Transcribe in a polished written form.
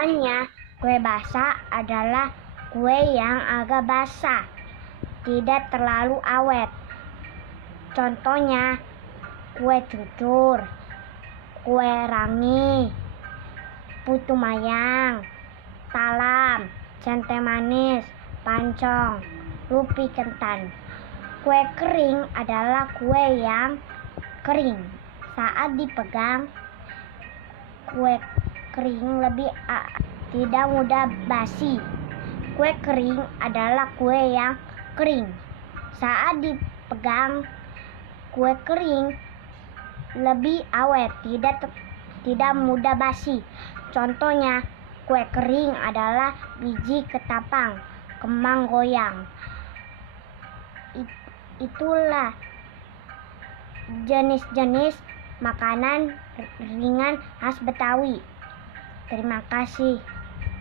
Contohnya, kue basah adalah kue yang agak basah, tidak terlalu awet. Contohnya, kue cucur, kue rangi, putu mayang, talam, cente manis, pancong, lupi kentan. Kue kering adalah kue yang kering. Saat dipegang, kue kering tidak mudah basi. Kue kering adalah kue yang kering. Saat dipegang, kue kering lebih awet, tidak mudah basi. Contohnya, kue kering adalah biji ketapang, kembang goyang. Itulah jenis-jenis makanan ringan khas Betawi. Terima kasih.